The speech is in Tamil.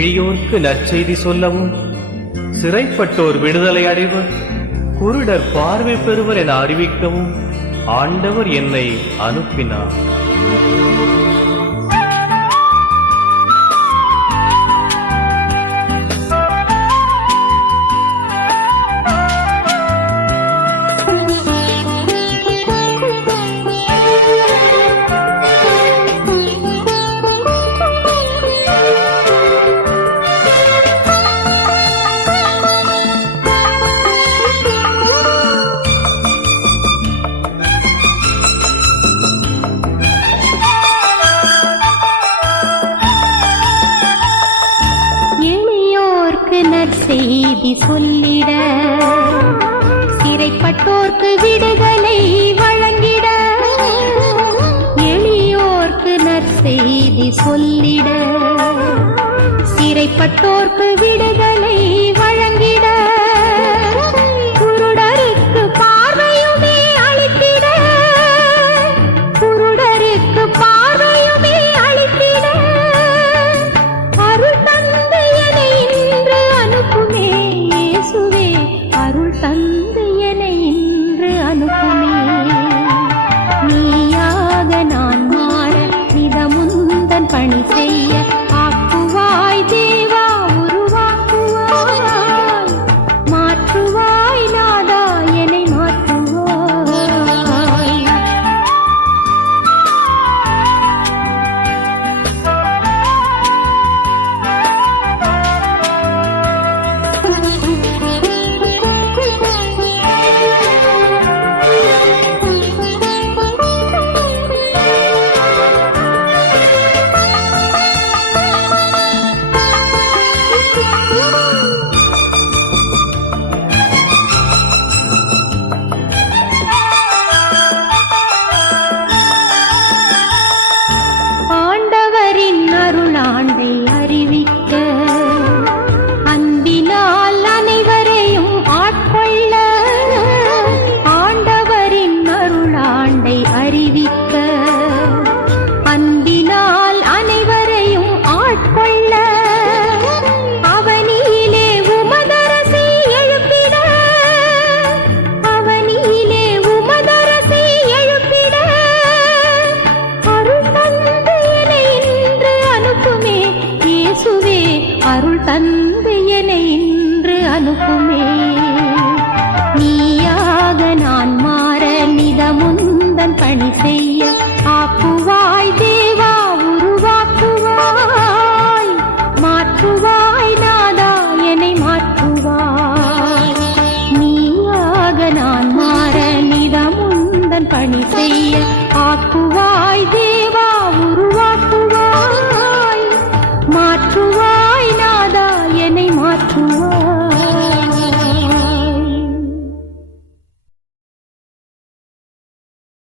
எளியோர்க்கு நற்செய்தி சொல்லவும் சிறைப்பட்டோர் விடுதலை அடைவர் குருடர் பார்வை பெறுவர் என அறிவிக்கவும் ஆண்டவர் என்னை அனுப்பினார். நற்செய்தி சொல்லிட. சிறைப்பட்டோர்க்கு விடுதலை வழங்கிட. எளியோர்க்கு நற்செய்தி சொல்லிட. சிறைப்பட்டோர்க்கு விடுதலை tan